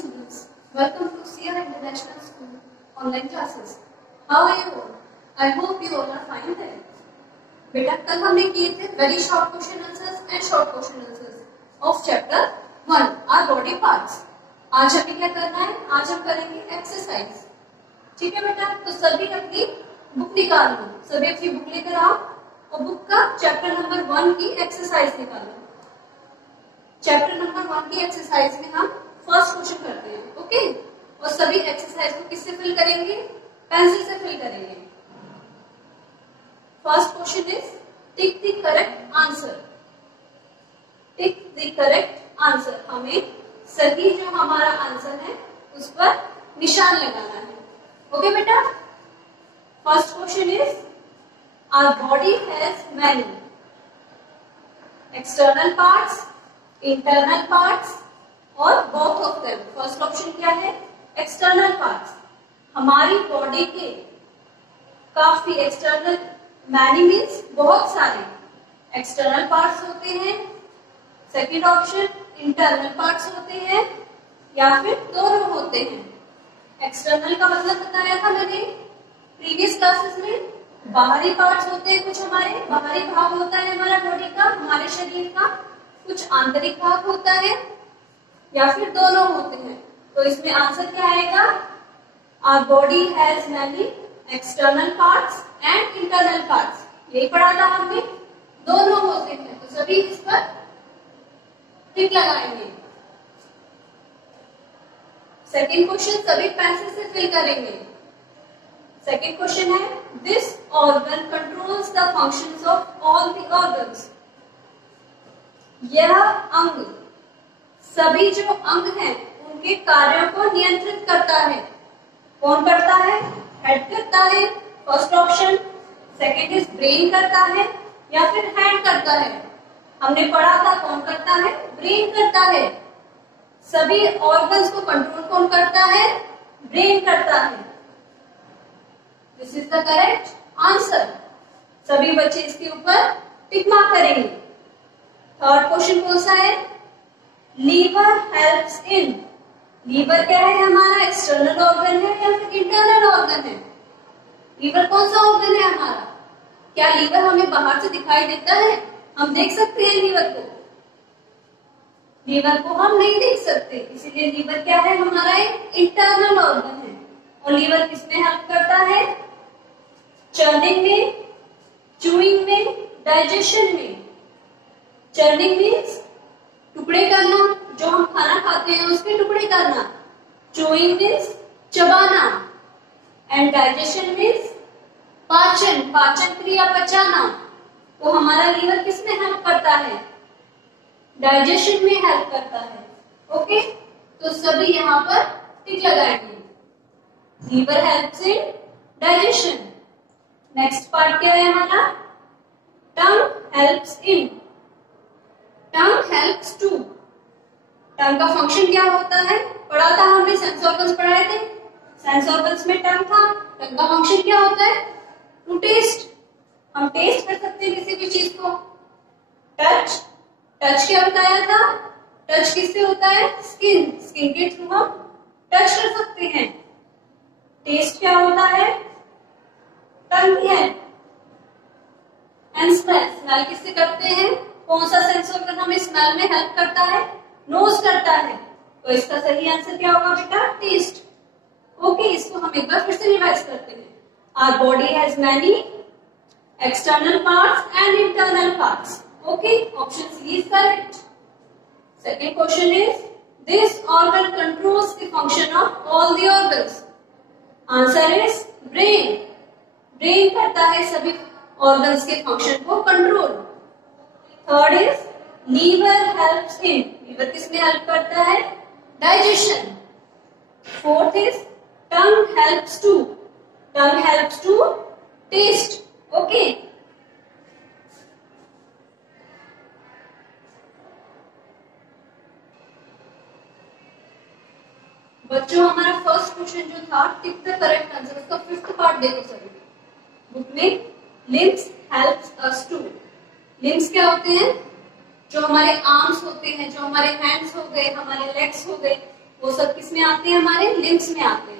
students, welcome to Sierra International School online classes. How are you all? I hope you all are fine there. बेटा कल हमने किए थे very short question answers and short question answers of chapter 1 our body parts. आज हमें क्या करना है? आज हम करेंगे एक्सरसाइज. ठीक है बेटा, तो सभी अपनी बुक निकाल लो, सभी अपनी बुक लेकर आओ और बुक का चैप्टर नंबर 1 की एक्सरसाइज निकालो. चैप्टर नंबर 1 की एक्सरसाइज में हम फर्स्ट क्वेश्चन करते हैं. ओके, और सभी एक्सरसाइज को किससे फिल करेंगे? पेंसिल से फिल करेंगे. First question is tick the correct answer. Tick the correct answer, हमें सही जो हमारा आंसर है उस पर निशान लगाना है. ओके बेटा, first question is our body has many external parts, internal parts और both of them. First option क्या है? External parts. हमारी बॉडी के काफी एक्सटर्नल, मैनी मीन्स बहुत सारे एक्सटर्नल पार्ट्स होते हैं. सेकेंड ऑप्शन इंटरनल पार्ट्स होते हैं या फिर दोनों होते हैं. एक्सटर्नल का मतलब बताया था मैंने प्रीवियस क्लासेस में. बाहरी पार्ट्स होते हैं, कुछ हमारे बाहरी भाग होता है हमारा बॉडी का, हमारे शरीर का, कुछ आंतरिक भाग होता है या फिर दोनों होते हैं. तो इसमें आंसर क्या आएगा? Our body has many external parts and internal parts. यही पढ़ा था हमने, दोनों होते हैं. तो सभी इस पर टिक लगाएंगे. सेकेंड क्वेश्चन सभी पेंसिल से फिल करेंगे. सेकेंड क्वेश्चन है this organ controls the functions of all the organs. यह अंग, सभी जो अंग हैं उनके कार्यों को नियंत्रित करता है. कौन करता है? हेड करता है, first option. Second is brain करता है या फिर हैंड करता है. हमने पढ़ा था कौन करता है? ब्रेन करता है. सभी ऑर्गन्स को कंट्रोल कौन करता है? ब्रेन करता है. This is the correct answer. सभी बच्चे इसके ऊपर टिक मार्क करेंगे. थर्ड क्वेश्चन कौन सा है? Liver helps in. लीवर क्या है? हमारा एक्सटर्नल ऑर्गन है या फिर इंटरनल ऑर्गन है? लीवर कौन सा ऑर्गन है हमारा? क्या लीवर हमें बाहर से दिखाई देता है? हम देख सकते हैं लीवर को? लीवर को हम नहीं देख सकते, इसीलिए लीवर क्या है? हमारा एक इंटरनल ऑर्गन है. और लीवर किसमें हेल्प करता है? चर्निंग में, चूइंग में, डाइजेशन में. चर्निंग मीन्स टुकड़े करना, जो हम खाना खाते हैं उसके टुकड़े करना. चूइंग मीन्स चबाना एंड डाइजेशन मीन्स पाचन, पाचन क्रिया, पचाना. तो हमारा लीवर किसमें हेल्प करता है? डाइजेशन में हेल्प करता है. ओके, तो सभी यहाँ पर टिक लगाएंगे. Liver helps in digestion. Next part क्या है हमारा? Tongue helps in. Tongue helps to. Tongue का फंक्शन क्या होता है? पढ़ा था हमने, सेंस ऑर्गन्स पढ़ाए थे. सेंस ऑर्गन्स में टंग था. टंग का फंक्शन क्या होता है? To test. हम टेस्ट कर सकते हैं किसी भी चीज को. टच, टच क्या बताया था? टच किससे होता है? स्किन, स्किन के थ्रू हम टच कर सकते हैं. टेस्ट क्या होता है? टंग है. एंड स्मेल, स्मेल किससे करते हैं? कौन सा सेंस ऑर्गन हमें स्मेल में हेल्प करता है? नोज करता है. तो इसका सही आंसर क्या होगा बेटा? टेस्ट. ओके, इसको हम एक बार फिर से रिवाइज करते हैं. Our body has many external parts and internal parts. Okay, option C is correct. Second question is this organ controls the function of all the organs. Answer is brain. Brain करता है सभी organs के function को control. Third is liver helps in. Liver किसमें help करता है? Digestion. Fourth is tongue helps to. Tongue helps to taste. Okay, बच्चों हमारा फर्स्ट क्वेश्चन जो था टिक द करेक्ट आंसर, उसका फिफ्थ पार्ट देखो सभी बुक में. Limbs helps us to. Limbs क्या होते हैं? जो हमारे आर्म्स होते हैं, जो हमारे हैंड्स हो गए, हमारे लेग्स हो गए, वो सब किस में आते हैं, हमारे लिम्स में आते हैं।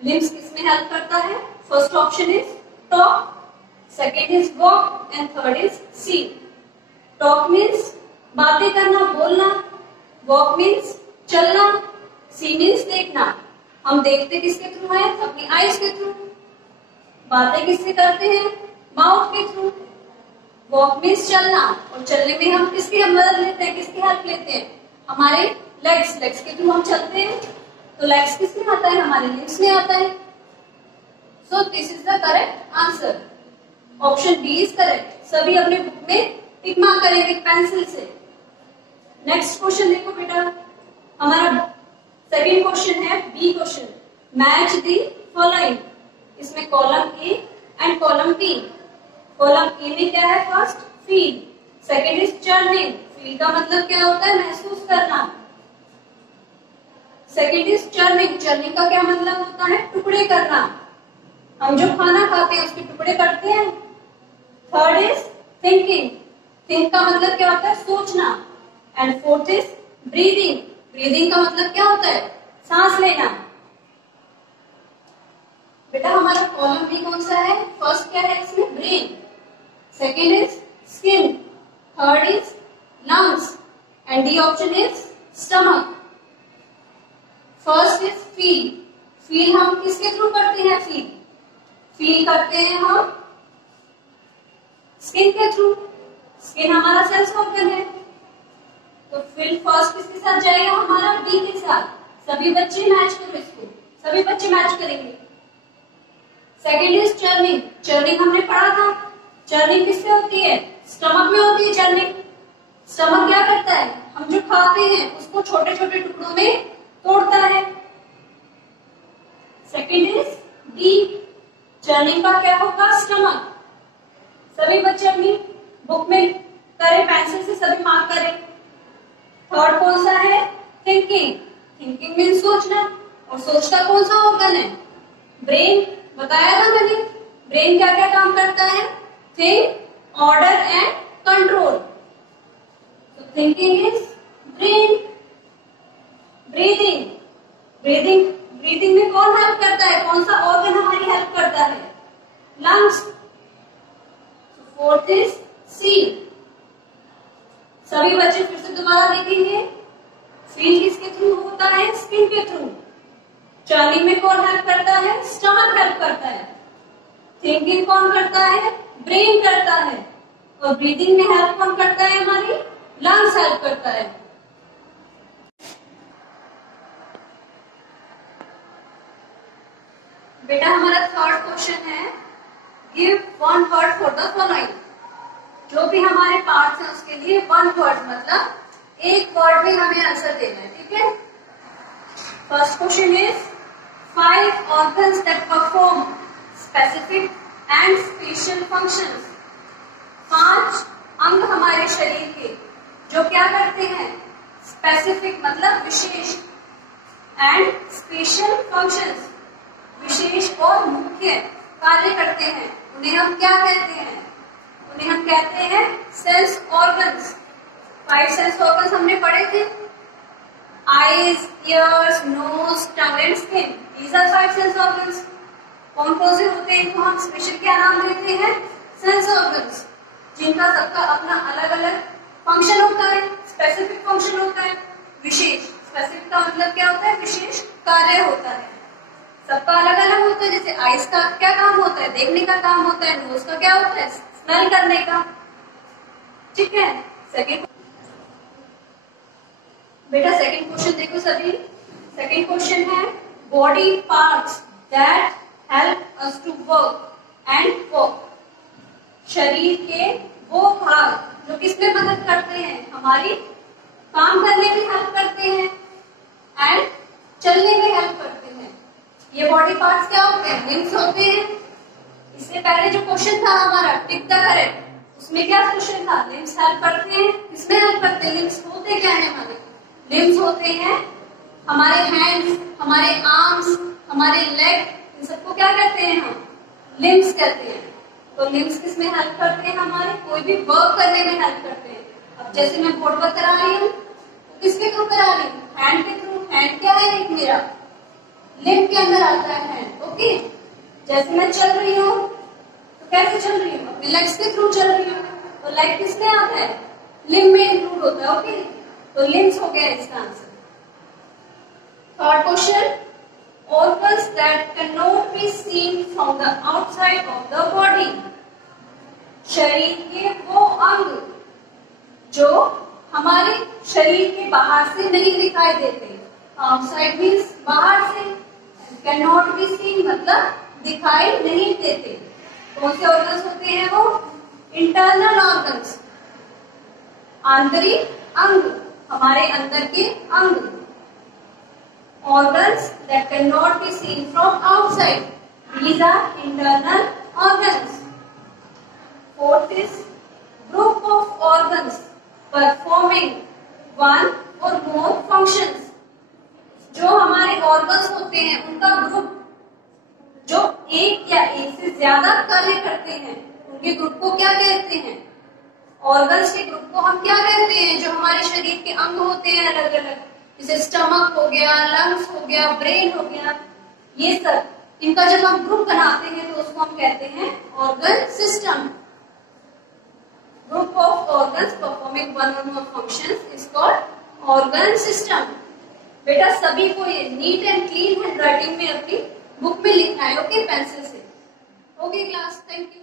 लिम्स किस में हेल्प करता है? First option is talk, second is walk and third is see. Talk means बातें करना, बोलना, वॉक मीन्स चलना, सी मीन्स देखना। हम देखते किसके थ्रू है? अपनी आईज के थ्रू। बातें किससे करते हैं? माउथ के थ्रू। वॉक मीन्स चलना, और चलने में हम किसकी मदद लेते हैं, किसकी हेल्प लेते हैं? हमारे लेग्स के थ्रू हम चलते हैं। तो लेग्स किस में आता है? हमारे लिम्स में आता है। So this is the correct answer. Option B is correct. सभी अपने बुक में टिक मार्क करेंगे पेंसिल से। नेक्स्ट क्वेश्चन देखो बेटा, हमारा सेकेंड क्वेश्चन है B question, match the following. इसमें column A and column B. Column A में क्या है? First feel, second is churning. Feel का मतलब क्या होता है? महसूस करना। सेकेंड इज चर्निंग, चर्निंग का क्या मतलब होता है? टुकड़े करना। हम जो खाना खाते हैं उसके टुकड़े करते हैं। थर्ड इज थिंकिंग, थिंक का मतलब क्या होता है? सोचना। And fourth is breathing, breathing का मतलब क्या होता है? सांस लेना। बेटा हमारा कॉलम बी कौन सा है? फर्स्ट क्या है इसमें? Brain, second is skin, third is lungs and D option is stomach. First is feel, feel हम किसके थ्रू करते हैं? फील करते हैं हम स्किन के थ्रू। स्किन हमारा सेल्स ऑर्गन है, तो फील फर्स्ट किसके साथ जाएगा? हमारा बी के साथ। सभी बच्चे मैच करो इसको, सभी बच्चे मैच करेंगे। सेकेंड इज चर्निंग, चर्निंग हमने पढ़ा था। चर्निंग किससे होती है? स्टमक में होती है चर्निंग। स्टमक क्या करता है? हम जो खाते हैं उसको छोटे छोटे टुकड़ों में तोड़ता है। सेकेंड इज डी, चर्निंग का क्या होगा? स्टमक। सभी बच्चे अपनी बुक में करें, पेंसिल से सभी मार्क करें। थर्ड कौन सा है? थिंकिंग, थिंकिंग मीन सोचना, और सोचता कौन सा ऑर्गन है? ब्रेन। बताया था मैंने, ब्रेन क्या क्या काम करता है? Think, order and control. तो thinking is brain. Breathing, breathing, breathing में कौन हेल्प करता है? कौन सा ऑर्गन हमारी हेल्प करता है? लंग्स। Fourth is C. सभी बच्चे फिर से दोबारा देखेंगे। फील किसके थ्रू होता है? स्किन के थ्रू। चर्निंग में कौन हेल्प करता है? स्टमक हेल्प करता है। थिंकिंग कौन करता है? ब्रेन करता है। और ब्रीदिंग में हेल्प कौन करता है? हमारी लंग्स हेल्प करता है। बेटा हमारा थर्ड क्वेश्चन है, give one word for the following. जो भी हमारे पार्ट्स हैं उसके लिए वन वर्ड, मतलब एक वर्ड में हमें आंसर देना है। ठीक है। First question is 5 organs that perform specific and special functions। 5 अंग हमारे शरीर के जो क्या करते हैं? स्पेसिफिक मतलब विशेष, एंड स्पेशल फंक्शंस विशेष और मुख्य कार्य करते हैं। उन्हें हम क्या कहते हैं? उन्हें हम कहते हैं सेंस ऑर्गन्स। 5 सेंस ऑर्गन्स हमने पढ़े थे, eyes, ears, nose, tongue and skin. These are 5 sense organs. कौन कौन से होते हैं? इनको हम स्पेशल क्या नाम देते हैं? सेंस ऑर्गन्स, जिनका सबका अपना अलग अलग फंक्शन होता है। स्पेसिफिक फंक्शन होता है, विशेष। स्पेसिफिक का मतलब क्या होता है? विशेष कार्य होता है। सबका अलग अलग होता है। जैसे आइज का क्या काम होता है? देखने का काम होता है। नोज का क्या होता है? स्मेल करने का। ठीक है। सेकेंड बेटा सेकेंड क्वेश्चन देखो सभी। सेकेंड क्वेश्चन है, body parts that help us to work and walk. शरीर के वो भाग जो किसमें मदद करते हैं? हमारी काम करने में हेल्प करते हैं एंड चलने में हेल्प करते हैं। ये बॉडी पार्ट्स क्या होते हैं? लिम्स होते हैं। इससे पहले जो क्वेश्चन था हमारा टिक द करेक्ट, उसमें क्या क्वेश्चन था? लिम्स हेल्प करते हैं। किसमें हेल्प करते हैं? लिम्स होते क्या है? हमारे लिम्स होते हैं हमारे हैंड्स, हमारे आर्म्स, हमारे लेग, इन सबको क्या कहते हैं? हम लिम्स कहते हैं। तो लिम्स किसमें हेल्प करते हैं? हमारे कोई भी वर्क करने में हेल्प करते हैं। अब जैसे मैं बोर्ड वर्क करा रही हूँ, किसके थ्रू करा रही हूँ? हैंड के थ्रू। हैंड क्या है एक मेरा लिम्ब के अंदर आता है हैंड। ओके, जैसे मैं चल रही हूँ तो कैसे चल रही हूँ, अपने लेग्स के थ्रू चल रही हूँ, तो लेग किसमें आता है, लिम्ब में इंक्लूड होता है। ओके, तो लिम्स हो गया इसका answer. Third question, organs that cannot be seen from the outside of the body। शरीर के वो अंग जो हमारे शरीर के बाहर से नहीं दिखाई देते। आउटसाइड मीन्स बाहर से, कैनॉट बी सीन मतलब दिखाई नहीं देते। कौन से ऑर्गन्स होते हैं वो, इंटरनल ऑर्गन्स, आंतरिक अंग, हमारे अंदर के अंग। Organs that cannot be seen from outside, these are internal organs। Fourth is group of organs performing one or more functions। जो हमारे organs होते हैं उनका ग्रुप जो एक या एक से ज्यादा कार्य करते हैं, उनके ग्रुप को क्या कहते हैं, ऑर्गन्स के ग्रुप को हम क्या कहते हैं, जो हमारे शरीर के अंग होते हैं अलग अलग, जैसे स्टमक हो गया, लंग्स हो गया, ब्रेन हो गया, ये सब इनका जब हम ग्रुप बनाते हैं तो उसको हम कहते हैं organ system. Group of organs performing one और more functions is called organ system. बेटा सभी को ये neat and clean handwriting में अपनी बुक में लिखना है। ओके, पेंसिल से। Okay class, thank you.